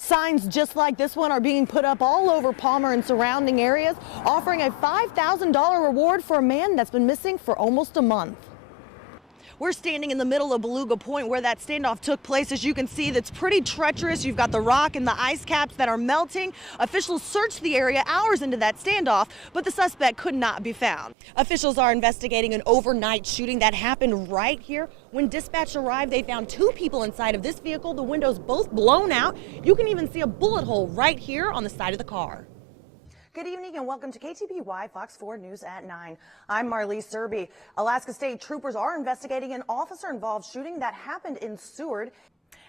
Signs just like this one are being put up all over Palmer and surrounding areas, offering a $5,000 reward for a man that's been missing for almost a month. We're standing in the middle of Beluga Point where that standoff took place. As you can see, that's pretty treacherous. You've got the rock and the ice caps that are melting. Officials searched the area hours into that standoff, but the suspect could not be found. Officials are investigating an overnight shooting that happened right here. When dispatch arrived, they found two people inside of this vehicle, the windows both blown out. You can even see a bullet hole right here on the side of the car. Good evening and welcome to KTBY Fox 4 News at 9. I'm Marlise Irby. Alaska State troopers are investigating an officer-involved shooting that happened in Seward.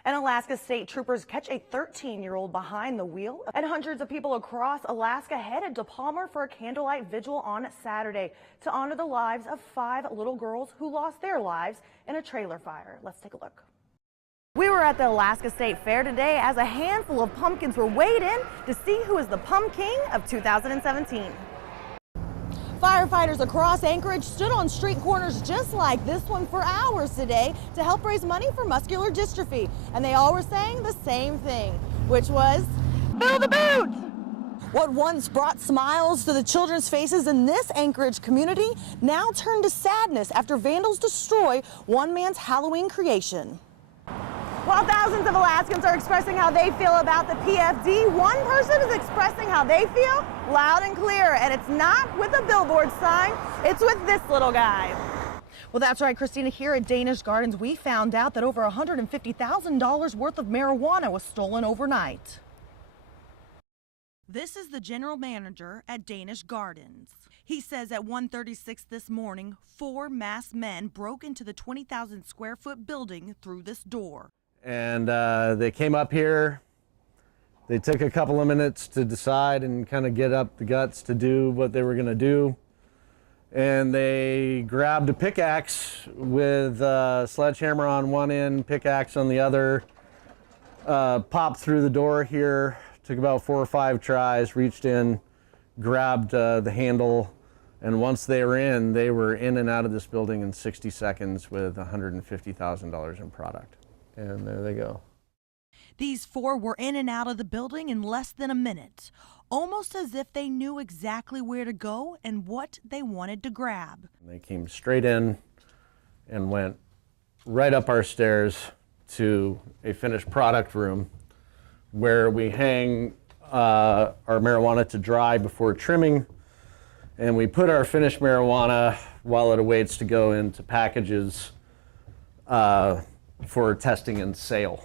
And Alaska State troopers catch a 13-year-old behind the wheel. And hundreds of people across Alaska headed to Palmer for a candlelight vigil on Saturday to honor the lives of 5 little girls who lost their lives in a trailer fire. Let's take a look. We were at the Alaska State Fair today as a handful of pumpkins were weighed in to see who is the Pumpkin of 2017. Firefighters across Anchorage stood on street corners just like this one for hours today to help raise money for muscular dystrophy. And they all were saying the same thing, which was, "Fill the boot!" What once brought smiles to the children's faces in this Anchorage community now turned to sadness after vandals destroy one man's Halloween creation. While thousands of Alaskans are expressing how they feel about the PFD, one person is expressing how they feel loud and clear, and it's not with a billboard sign, it's with this little guy. Well, that's right, Christina. Here at Danish Gardens, we found out that over $150,000 worth of marijuana was stolen overnight. This is the general manager at Danish Gardens. He says at 1:36 this morning, 4 masked men broke into the 20,000 square foot building through this door. And they came up here. They took a couple of minutes to decide and kind of get up the guts to do what they were going to do. And they grabbed a pickaxe with a sledgehammer on one end, pickaxe on the other, popped through the door here, took about 4 or 5 tries, reached in, grabbed the handle, and once they were in and out of this building in 60 seconds with $150,000 in product. And there they go. These 4 were in and out of the building in less than a minute, almost as if they knew exactly where to go and what they wanted to grab. They came straight in and went right up our stairs to a finished product room where we hang our marijuana to dry before trimming, and we put our finished marijuana while it awaits to go into packages for testing and sale.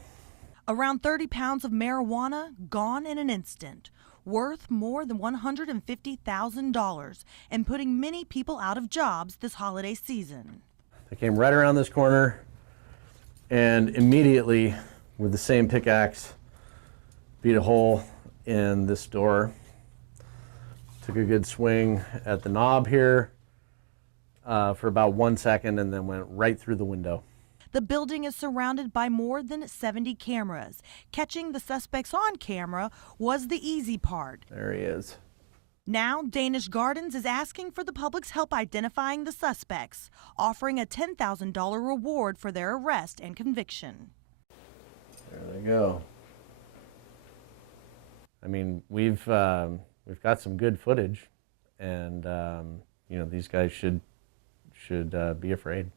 Around 30 pounds of marijuana gone in an instant, worth more than $150,000 and putting many people out of jobs this holiday season. They came right around this corner and immediately with the same pickaxe beat a hole in this door. Took a good swing at the knob here for about 1 second and then went right through the window. The building is surrounded by more than 70 cameras. Catching the suspects on camera was the easy part. There he is. Now, Danish Gardens is asking for the public's help identifying the suspects, offering a $10,000 reward for their arrest and conviction. There they go. I mean, we've got some good footage, and you know, these guys should be afraid.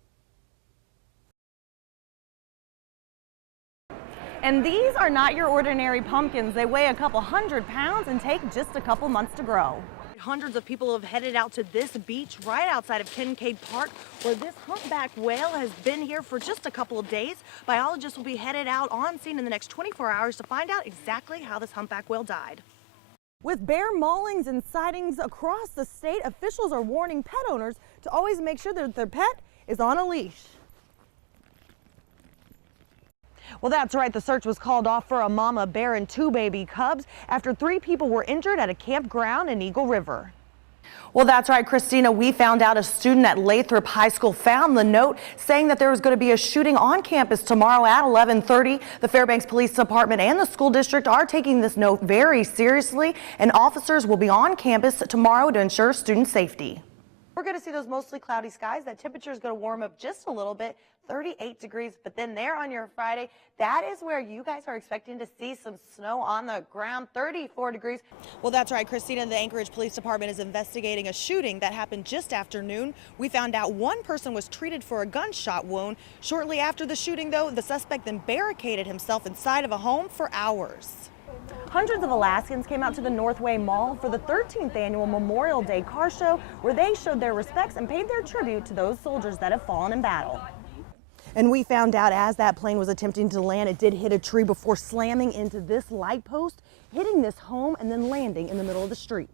And these are not your ordinary pumpkins. They weigh a couple 100 pounds and take just a couple months to grow. Hundreds of people have headed out to this beach right outside of Kincaid Park, where this humpback whale has been here for just a couple of days. Biologists will be headed out on scene in the next 24 hours to find out exactly how this humpback whale died. With bear maulings and sightings across the state, officials are warning pet owners to always make sure that their pet is on a leash. Well, that's right. The search was called off for a mama bear and 2 baby cubs after 3 people were injured at a campground in Eagle River. Well, that's right, Christina. We found out a student at Lathrop High School found the note saying that there was going to be a shooting on campus tomorrow at 11:30. The Fairbanks Police Department and the school district are taking this note very seriously, and officers will be on campus tomorrow to ensure student safety. We're going to see those mostly cloudy skies. That temperature is going to warm up just a little bit, 38 degrees. But then there on your Friday, that is where you guys are expecting to see some snow on the ground, 34 degrees. Well, that's right, Christina. The Anchorage Police Department is investigating a shooting that happened just after noon. We found out one person was treated for a gunshot wound. Shortly after the shooting, though, the suspect then barricaded himself inside of a home for hours. Hundreds of Alaskans came out to the Northway Mall for the 13th annual Memorial Day car show, where they showed their respects and paid their tribute to those soldiers that have fallen in battle. And we found out as that plane was attempting to land, it did hit a tree before slamming into this light post, hitting this home and then landing in the middle of the street.